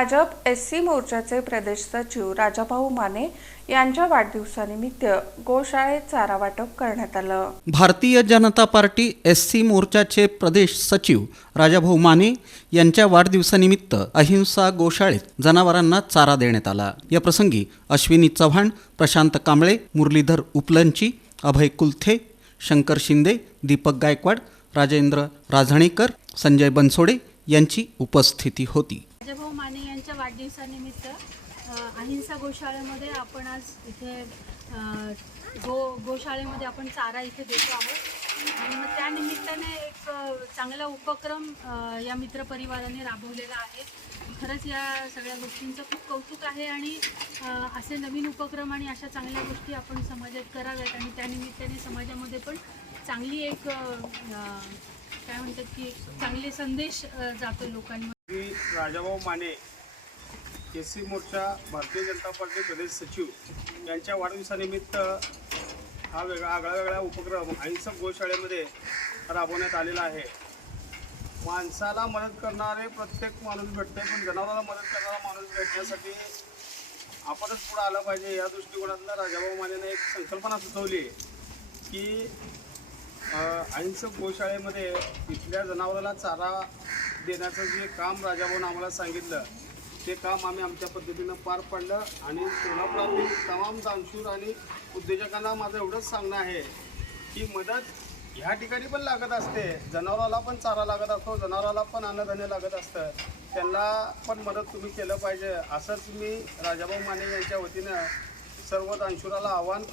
Bhajap S C मोर्चाचे प्रदेश सचिव राजाभाऊ माने यांच्या वाढदिवसानिमित्त गोशाळेत चारा वाटप करण्यात आलं. भारतीय जनता पार्टी एस सी मोर्चाचे प्रदेश सचिव राजाभाऊ माने यांच्या वाढदिवसानिमित्त अहिंसा गोशाळेत जनावरांना चारा देण्यात आला. या प्रसंगी अश्विनी चव्हाण प्रशांत कांबळे मुरलीधर उपलंची अभय कुलथे शंकर शिंदे दीपक गायकवाड राजेंद्र राझणीकर संजय बनसोडे यांची उपस्थिती होती. राजाभाऊ माने यांच्या वाढदिवसानिमित्त अहिंसा गोशाळेमध्ये आपण आज इथे गो गोशाळेमध्ये आपण चारा इथे देतो आहोत. आणि मग त्यानिमित्ताने एक चांगला उपक्रम या मित्रपरिवाराने राबवलेला आहे. खरंच या सगळ्या गोष्टींचं खूप कौतुक आहे आणि असे नवीन उपक्रम आणि अशा चांगल्या गोष्टी आपण समाजात कराव्यात आणि त्यानिमित्ताने समाजामध्ये पण चांगली एक काय म्हणतात की चांगले संदेश जातो लोकांमध्ये. राजाभाऊ माने के सी मोर्चा भारतीय जनता पार्टी प्रदेश सचिव यांच्या वाढदिवसानिमित्त हा वेगळा आगळा वेगळा उपक्रम अहिंसक गोशाळेमध्ये राबवण्यात आलेला आहे. माणसाला मदत करणारे प्रत्येक माणूस भेटते पण जनावराला मदत करणारा माणूस भेटण्यासाठी आपणच पुढं आलं पाहिजे. या दृष्टिकोनातनं राजाभाऊ मानेने एक संकल्पना सुचवली की अहिंसक गोशाळेमध्ये इथल्या जनावराला चारा देण्याचं जे काम राजाभाऊनं आम्हाला सांगितलं ते काम आम्ही आमच्या पद्धतीनं पार पाडलं आणि सोलापुरातील तमाम दानशूर आणि उद्योजकांना माझं एवढंच सांगणं आहे की मदत ह्या ठिकाणी पण लागत असते. जनावराला पण चारा लागत असतो जनावराला पण अन्नधान्य लागत असतं. त्यांना पण मदत तुम्ही केलं पाहिजे. असंच मी राजाभाऊ माने यांच्या वतीनं सर्व दानशुराला आव्हान